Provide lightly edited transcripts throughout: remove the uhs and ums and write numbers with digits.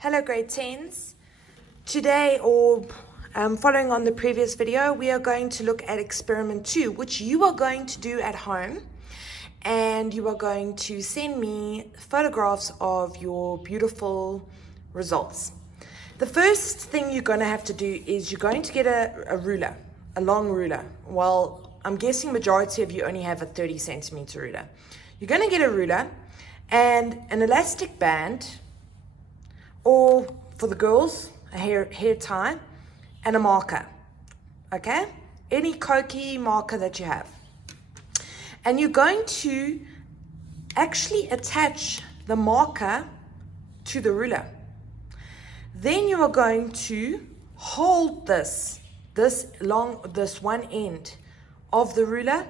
Hello grade 10s. Today, following on the previous video, we are going to look at experiment 2, which you are going to do at home, and you are going to send me photographs of your beautiful results. The first thing you're going to have to do is you're going to get a ruler, a long ruler. Well, I'm guessing majority of you only have a 30 centimeter ruler. You're going to get a ruler and an elastic band, or for the girls, a hair tie, and a marker, okay? Any Koki marker that you have. And you're going to actually attach the marker to the ruler. Then you are going to hold this one end of the ruler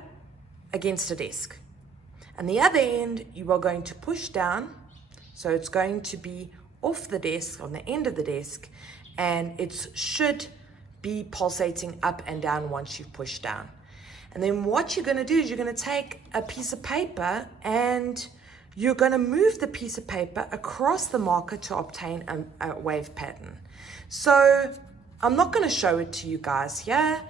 against a desk. And the other end you are going to push down, so it's going to be off the desk, on the end of the desk, and it should be pulsating up and down once you've pushed down. And then what you're going to do is you're going to take a piece of paper and you're going to move the piece of paper across the marker to obtain a wave pattern. So I'm not going to show it to you guys here.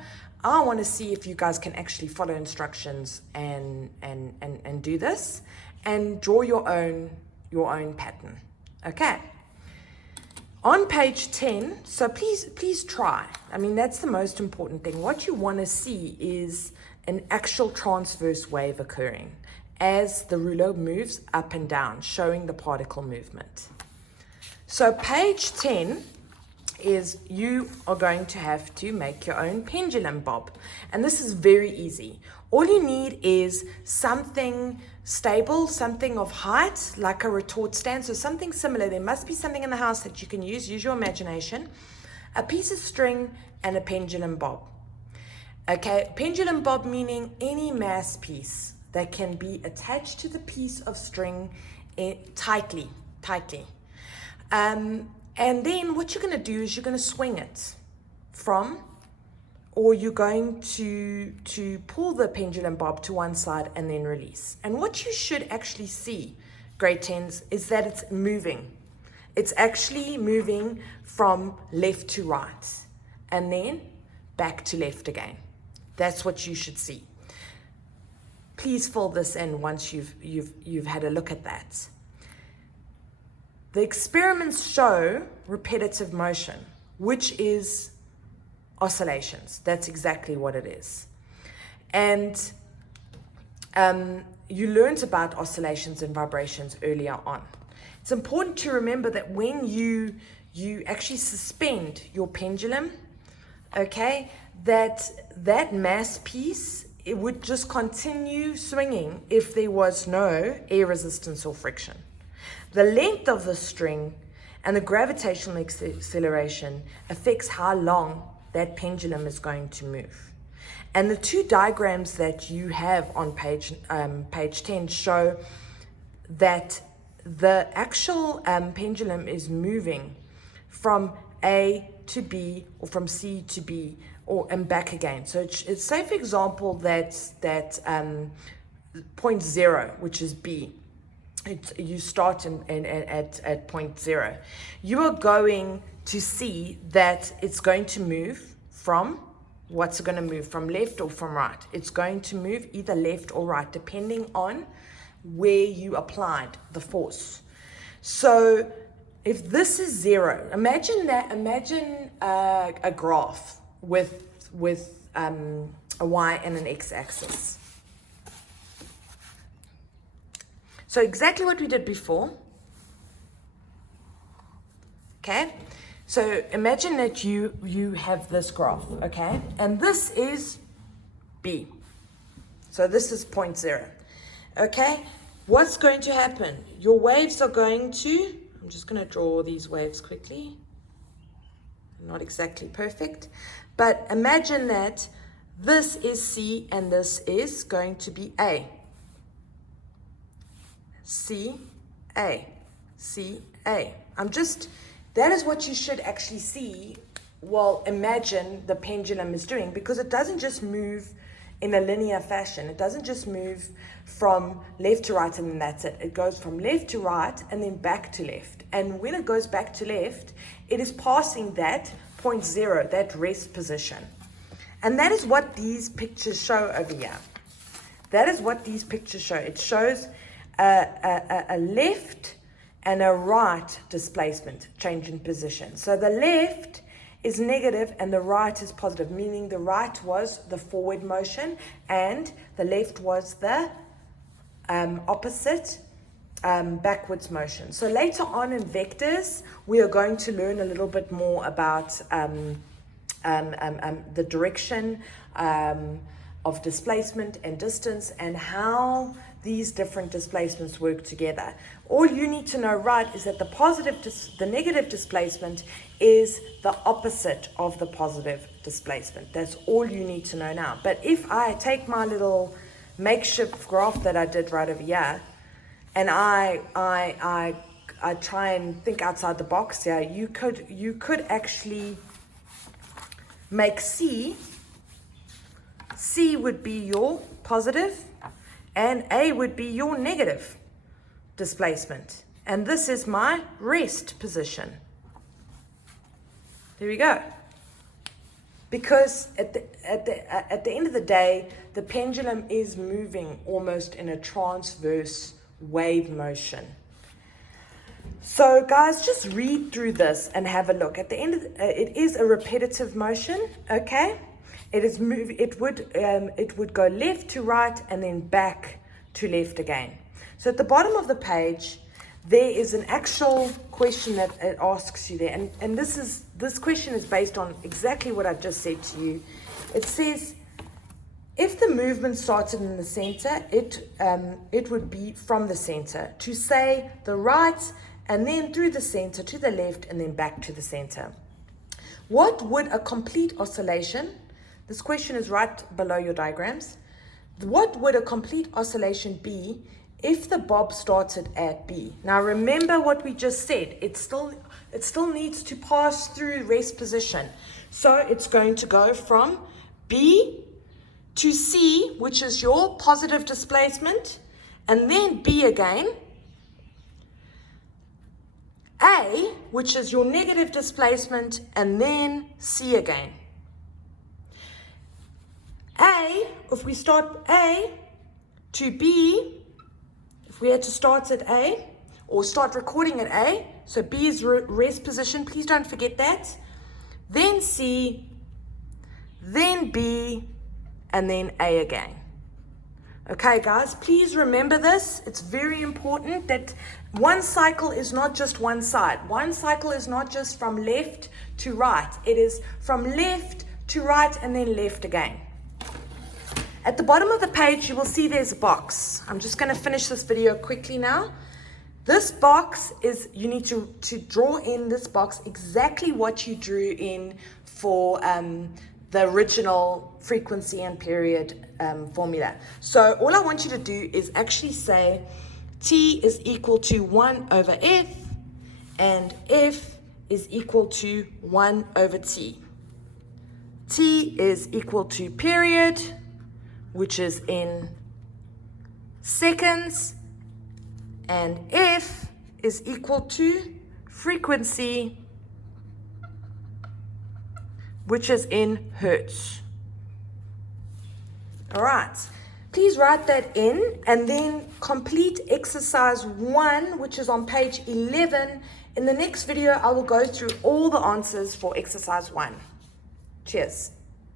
I want to see if you guys can actually follow instructions and do this and draw your own pattern. Okay. On page 10, so please try. I mean, that's the most important thing. What you want to see is an actual transverse wave occurring as the ruler moves up and down, showing the particle movement. So page 10 is you are going to have to make your own pendulum bob. And this is very easy. All you need is something stable, something of height, like a retort stand, so something similar. There must be something in the house that you can use your imagination, a piece of string, and a pendulum bob. Okay, pendulum bob meaning any mass piece that can be attached to the piece of string tightly. And then what you're going to do is you're going to swing it or you're going to pull the pendulum bob to one side and then release. And what you should actually see, grade 10s, is that it's moving. It's actually moving from left to right and then back to left again. That's what you should see. Please fill this in once you've had a look at that. The experiments show repetitive motion, which is oscillations. That's exactly what it is. And you learned about oscillations and vibrations earlier on. It's important to remember that when you actually suspend your pendulum, okay, that mass piece, it would just continue swinging if there was no air resistance or friction. The length of the string and the gravitational acceleration affects how long that pendulum is going to move. And the two diagrams that you have on page 10 show that the actual pendulum is moving from A to B or from C to B and back again. So it's say, for example, that point 0, which is B. You start at point 0. You are going to see that it's going to move from, what's it going to move, from left or from right? It's going to move either left or right, depending on where you applied the force. So if this is 0, imagine a graph with a y and an x-axis. So exactly what we did before, okay? So imagine that you have this graph, okay? And this is B. So this is point 0, okay? What's going to happen? Your waves are going to, I'm just going to draw these waves quickly. Not exactly perfect, but imagine that this is C and this is going to be A. C, A, C, A. That is what you should actually see. Well, imagine the pendulum is doing, because it doesn't just move in a linear fashion. It doesn't just move from left to right and then that's it. It goes from left to right and then back to left. And when it goes back to left, it is passing that point zero, that rest position. And that is what these pictures show over here. That is what these pictures show. It shows a left and a right displacement change in position. So the left is negative and the right is positive, meaning the right was the forward motion and the left was the opposite backwards motion. So later on in vectors, we are going to learn a little bit more about the direction of displacement and distance and how these different displacements work together. All you need to know, right, is that the negative displacement is the opposite of the positive displacement. That's all you need to know now. But if I take my little makeshift graph that I did right over here, and I try and think outside the box here, you could actually make C would be your positive and A would be your negative displacement. And this is my rest position. There we go. Because at the end of the day, the pendulum is moving almost in a transverse wave motion. So guys, just read through this and have a look. At the end of it is a repetitive motion, okay? It would go left to right and then back to left again. So at the bottom of the page, there is an actual question that it asks you there, and this question is based on exactly what I've just said to you. It says, if the movement started in the center, it would be from the center to say the right, and then through the center to the left, and then back to the center. What would a complete oscillation? This question is right below your diagrams. What would a complete oscillation be if the bob started at B? Now remember what we just said. It still needs to pass through rest position. So it's going to go from B to C, which is your positive displacement, and then B again. A, which is your negative displacement, and then C again. A, if we start A to B, if we had to start at A, or start recording at A, so B is rest position, please don't forget that, then C, then B, and then A again. Okay guys, please remember this. It's very important that one cycle is not just one side. One cycle is not just from left to right. It is from left to right and then left again. At the bottom of the page, you will see there's a box. I'm just going to finish this video quickly now. This box is, you need to draw in this box exactly what you drew in for the original frequency and period formula. So all I want you to do is actually say T is equal to 1 over F and F is equal to 1 over T. T is equal to period, which is in seconds, and F is equal to frequency, which is in hertz. All right, please write that in and then complete exercise 1, which is on page 11. In the next video, I will go through all the answers for exercise 1. Cheers.